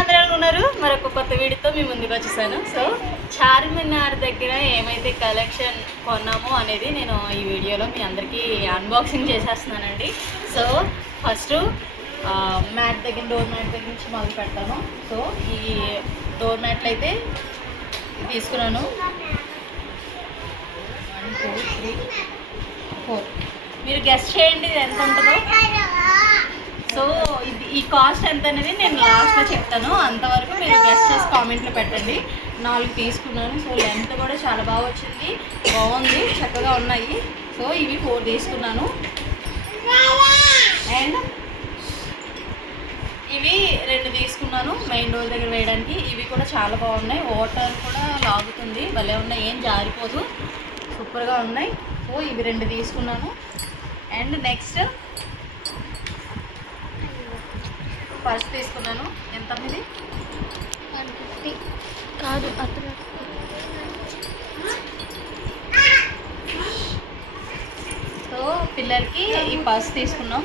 అందరూ అనుకున్నారు మరొక కొత్త వీడియోతో మీ ముందుకు వచ్చేసాను. సో చార్మినార్ దగ్గర ఏమైతే కలెక్షన్ కొన్నామో అనేది నేను ఈ వీడియోలో మీ అందరికీ అన్బాక్సింగ్ చేసేస్తున్నానండి. సో ఫస్ట్ మ్యాట్ దగ్గర, డోర్ మ్యాట్ దగ్గర నుంచి మొదలు పెడతాను. సో ఈ డోర్ మ్యాట్లు అయితే తీసుకున్నాను. 1 2 3 4. మీరు గెస్ట్ చేయండి ఇది ఎంత ఉంటుందో. సో ఇది ఈ కాస్ట్ ఎంత అనేది నేను లాస్ట్లో చెప్తాను, అంతవరకు మీరు గెస్ట్ చేసి కామెంట్లో పెట్టండి. 4 తీసుకున్నాను. సో లెంత్ కూడా చాలా బాగా వచ్చింది, బాగుంది, చక్కగా ఉన్నాయి. సో ఇవి 4 తీసుకున్నాను. అండ్ ఇవి 2 తీసుకున్నాను మెయిన్ డోర్ దగ్గర వేయడానికి. ఇవి కూడా చాలా బాగున్నాయి, వాటర్ కూడా లాగుతుంది, భలే ఉన్నాయి, ఏం జారిపోదు, సూపర్గా ఉన్నాయి. సో ఇవి 2 తీసుకున్నాను. అండ్ నెక్స్ట్ పర్స్ తీసుకున్నాను. ఎంత ఇది? 150 కాదు అతను. సో పిల్లలకి ఈ పర్స్ తీసుకున్నాం.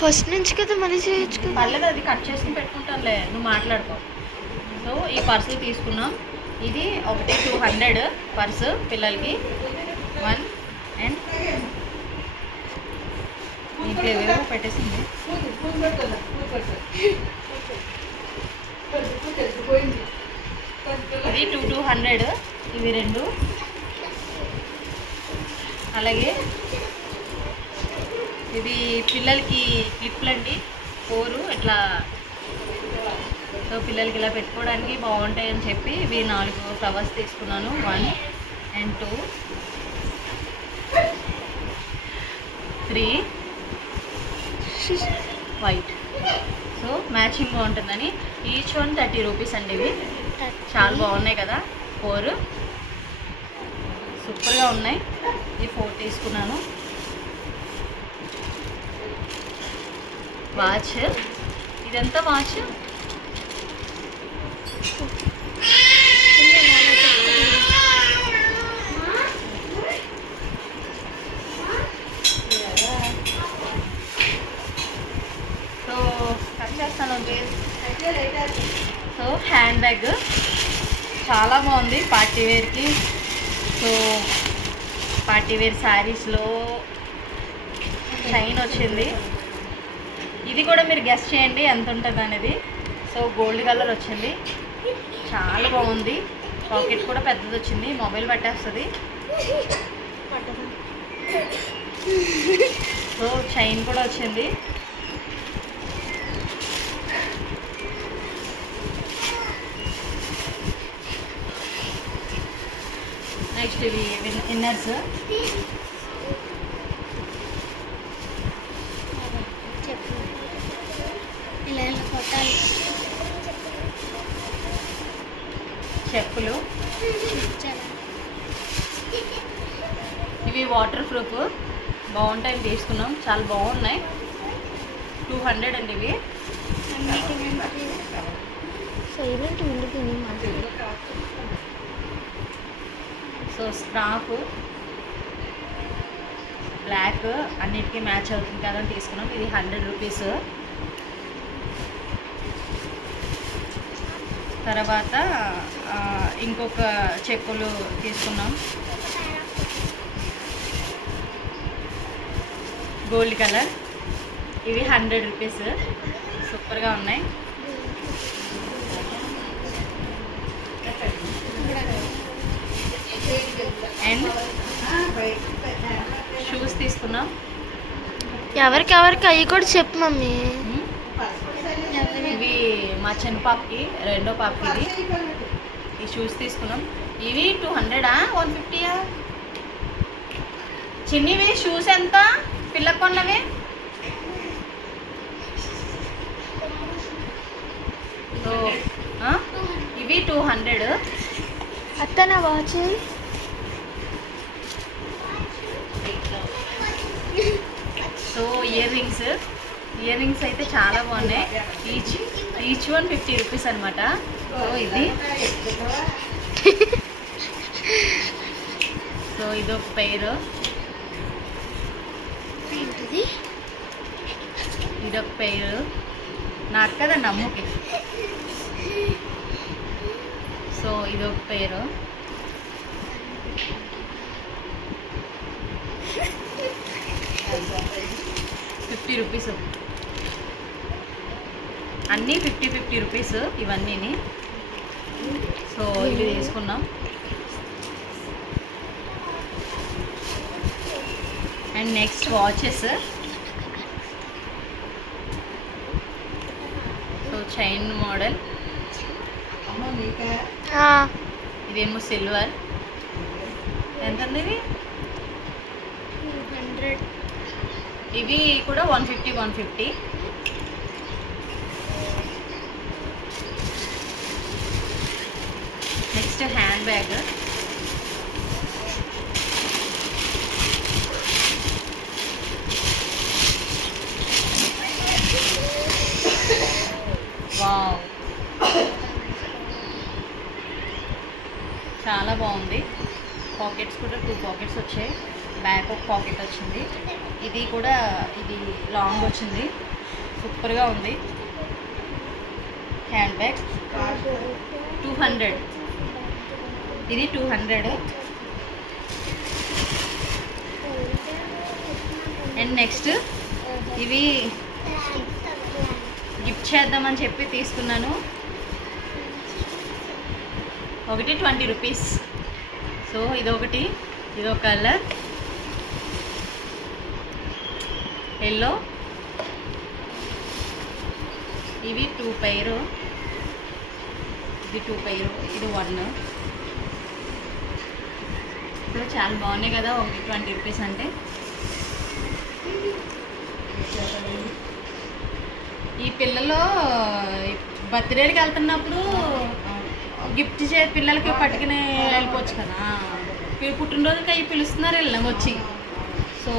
ఫస్ట్ నుంచి కదా మనీ చేయొచ్చు కదా. పర్లేదు, అది కట్ చేసుకుని పెట్టుకుంటానులే, నువ్వు మాట్లాడుకో. సో ఈ పర్సులు తీసుకున్నాం. ఇది ఒకటి 200 పర్సు పిల్లలకి. 1 అండ్ ఇంట్లో ఏవేవో పెట్టేసింది. ఇది 200, ఇవి 2. అలాగే ఇవి పిల్లలకి క్లిప్లు అండి, 4 ఇట్లా. సో పిల్లలకి ఇలా పెట్టుకోవడానికి బాగుంటాయని చెప్పి ఇవి 4 ఫ్లవర్స్ తీసుకున్నాను. 1 అండ్ 2 3 వైట్. సో మ్యాచింగ్ బాగుంటుందని ఈచ్ 1 30 రూపీస్ అండి. ఇవి చాలా బాగున్నాయి కదా. 4 సూపర్గా ఉన్నాయి. ఈ 4 తీసుకున్నాను. వాచ్, ఇదంతా వాచ్ చేస్తాను. సో హ్యాండ్ బ్యాగ్ చాలా బాగుంది పార్టీ వేర్కి. సో పార్టీ వేర్ శారీస్లో షైన్ వచ్చింది. ఇది కూడా మీరు గెస్ట్ చేయండి ఎంత ఉంటుంది అనేది. సో గోల్డ్ కలర్ వచ్చింది, చాలా బాగుంది. పాకెట్ కూడా పెద్దది వచ్చింది, మొబైల్ పట్టేస్తుంది. సో చైన్ కూడా వచ్చింది. నెక్స్ట్ ఇవి ఇన్నర్స్. చెప్పులు, ఇవి వాటర్ ప్రూఫ్, బాగుంటాయి, తీసుకున్నాం, చాలా బాగున్నాయి. 200 అండి ఇవి. సో స్క్రాఫ్ బ్లాక్ అన్నిటికీ మ్యాచ్ అవుతుంది కదా అని తీసుకున్నాం. ఇది 100 రూపీస్. తర్వాత ఇంకొక చెప్పులు తీసుకున్నాం, గోల్డ్ కలర్. ఇవి 100 రూపీస్, సూపర్గా ఉన్నాయి. అండ్ షూస్ తీసుకున్నాం. ఎవరికి అవి కూడా చెప్పు మమ్మీ. ఇవి మా చిన్న పాపకి, రెండో పాపకి ఇది. ఈ షూస్ తీసుకున్నాం. ఇవి 200 150. చిన్నవి షూస్ ఎంత పిల్లకి కొన్నవి? ఇవి 200. అత్తన వాచ్. సో ఇయర్ రింగ్స్ అయితే చాలా బాగున్నాయి. ఈచ్ 1 50 రూపీస్ అనమాట. సో ఇది సో ఇదొక పెయిర్. ఇదొక పెయిర్ నాకు కదండి అమ్మకి. సో ఇది ఒక పేరు. ₹50 అన్నీ 50 రూపీస్ ఇవన్నీ. సో ఇవి తీసుకున్నాం. And next watches. So chain model, ఇదేమో సిల్వర్. ఎంత ఉంది ఇది? 200. ఇవి కూడా 150. Next hand bag. వావ్, చాలా బాగుంది. పాకెట్స్ కూడా 2 పాకెట్స్ వచ్చాయి. బ్యాక్ ఒక పాకెట్ వచ్చింది. ఇది కూడా ఇది లాంగ్ వచ్చింది. సూపర్గా ఉంది. Hand bag 200. ఇది 200. అండ్ నెక్స్ట్ ఇవి గిఫ్ట్ చేద్దామని చెప్పి తీసుకున్నాను. ఒకటి ₹20. సో ఇదొకటి, ఇదొక కలర్ ఎల్లో. ఇవి 2 పైరు, ఇది 2 పైరు, ఇది 1. ఇప్పుడు చాలా బాగున్నాయి కదా, ఒకటి ₹20 అంటే. ఈ పిల్లలు బర్త్డేకి వెళ్తున్నప్పుడు గిఫ్ట్ పిల్లలకి పట్టుకుని వెళ్ళిపోవచ్చు కదా. పుట్టినరోజుకి అవి పిలుస్తున్నారు వెళ్ళాం వచ్చి. సో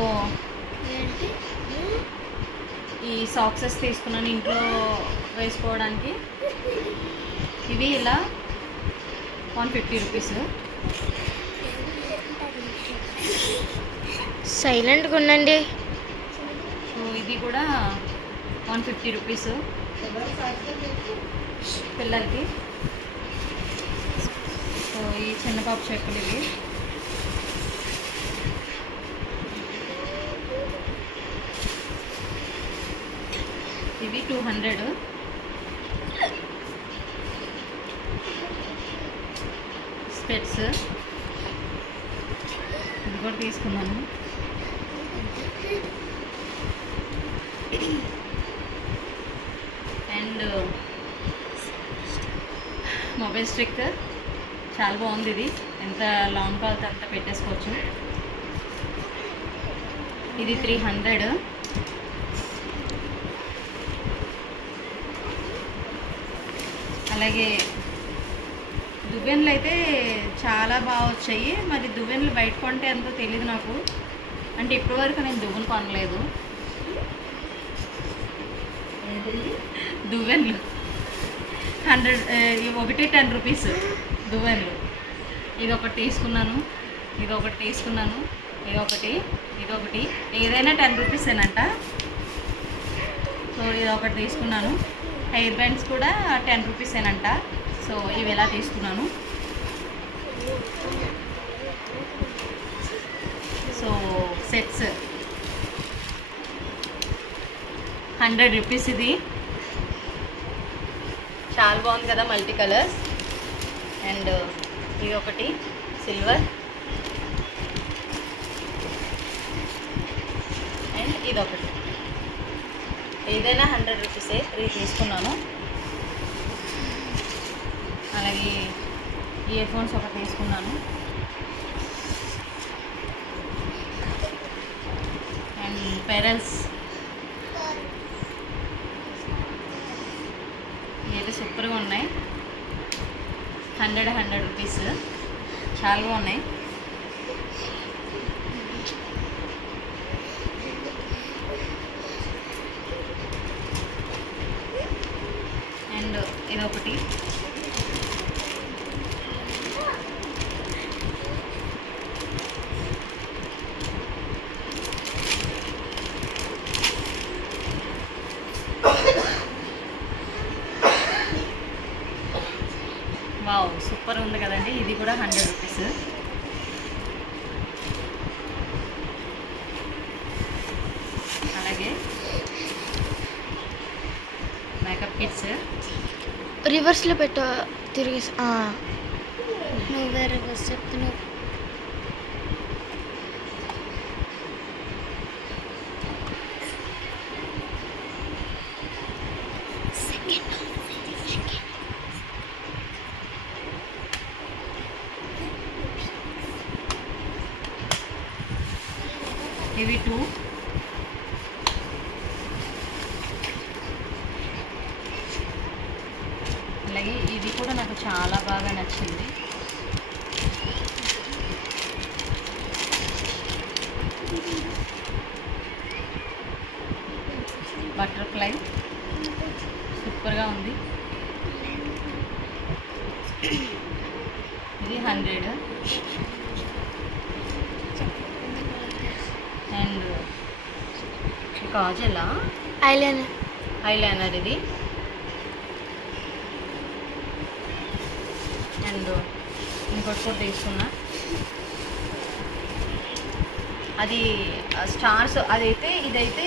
ఈ సాక్సెస్ తీసుకున్నాను ఇంట్లో వేసుకోవడానికి. ఇవి ఇలా ₹150. సైలెంట్గా ఉండండి. సో ఇది కూడా ₹150 పిల్లలకి. సో ఈ చిన్న పాప చెప్పులు ఇవి. ఇవి 200. స్పెట్స్ ఇది కూడా తీసుకున్నాను. అండ్ మొబైల్ స్టిక్ చాలా బాగుంది. ఇది ఎంత లాంగ్ కావాలితే అంత పెట్టేసుకోవచ్చు. ఇది 300. అలాగే దువ్వెనలు అయితే చాలా బాగా వచ్చాయి. మరి దువ్వెనలు బయట కొంటే ఎంతో తెలియదు నాకు. అంటే ఇప్పటి వరకు నేను దువ్వెన కొనలేదు. దువ్వెనలు 100, ఒకటి ₹10 దువ్వెనలు. ఇదొకటి తీసుకున్నాను, ఇదొకటి తీసుకున్నాను, ఇదొకటి ఏదైనా ₹10 సో ఇదొకటి తీసుకున్నాను. హెయిర్ బ్యాండ్స్ కూడా ₹10 సో ఇవి ఎలా తీసుకున్నాను. సో సెట్స్ ₹100 ఇది. చాలా బాగుంది కదా, మల్టీ కలర్స్. అండ్ ఇది ఒకటి సిల్వర్. అండ్ ఇదొకటి. ఏదైనా ₹100 3 తీసుకున్నాను. అలాగే ఇయర్ ఫోన్స్ ఒకటి తీసుకున్నాను. అండ్ పెరల్స్ ఇవైతే సూపర్గా ఉన్నాయి. ₹100 చాలా బాగున్నాయి. అండ్ ఇదొకటి. వావ్ సూపర్ ఉంది కదండి. ఇది కూడా 100 రూపీస్. అలాగే మేకప్ కిట్స్. రివర్స్లో పెట్టు తిరిగి నువ్వు వేరే బస్ చెప్తున్నావు. ఇవి 2. అలాగే ఇది కూడా నాకు చాలా బాగా నచ్చింది. బటర్ఫ్లై సూపర్గా ఉంది. ఇది 100. అండ్ కాజలా ఐలైనర్ ఇది. అండ్ ఇంకోటి కూడా తీసుకున్నా. అది స్టార్స్ అదైతే ఇదైతే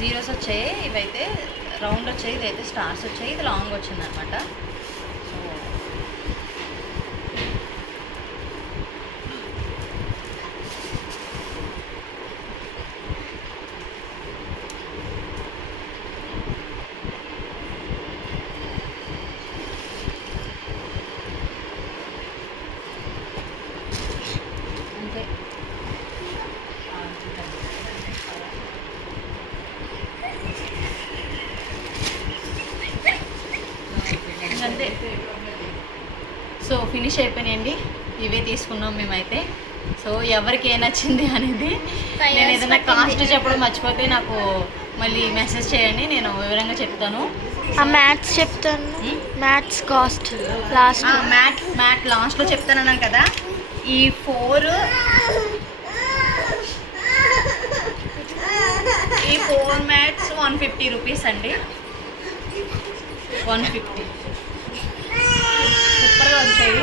జీరోస్ వచ్చాయి, ఇవైతే రౌండ్ వచ్చాయి, ఇదైతే స్టార్స్ వచ్చాయి, ఇది లాంగ్ వచ్చిందనమాట. సో అంతే. అంతే. సో ఫినిష్ అయిపోయినాయండి. ఇవే తీసుకున్నాం మేమైతే. సో ఎవరికి ఏ నచ్చింది అనేది నేను ఏదైనా కాస్ట్ చెప్పడం మర్చిపోతే నాకు మళ్ళీ మెసేజ్ చేయండి, నేను వివరంగా చెప్తాను. మ్యాథ్స్ చెప్తాను. Maths cost last. మ్యాట్ లాస్ట్లో చెప్తానన్నాను కదా. ఈ 4 మ్యాట్స్ 150 రూపీస్ అండి. 150 సూపర్గా వచ్చాయి.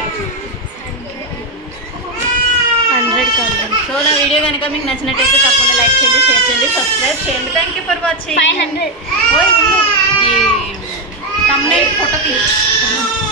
100 కాదు. సో నా వీడియో కనుక మీకు నచ్చినట్టయితే తప్పకుండా లైక్ చేయండి, షేర్ చేయండి, సబ్స్క్రైబ్ చేయండి. Thank you for watching. 500. ఈ thumbnail ఫోటో తీసి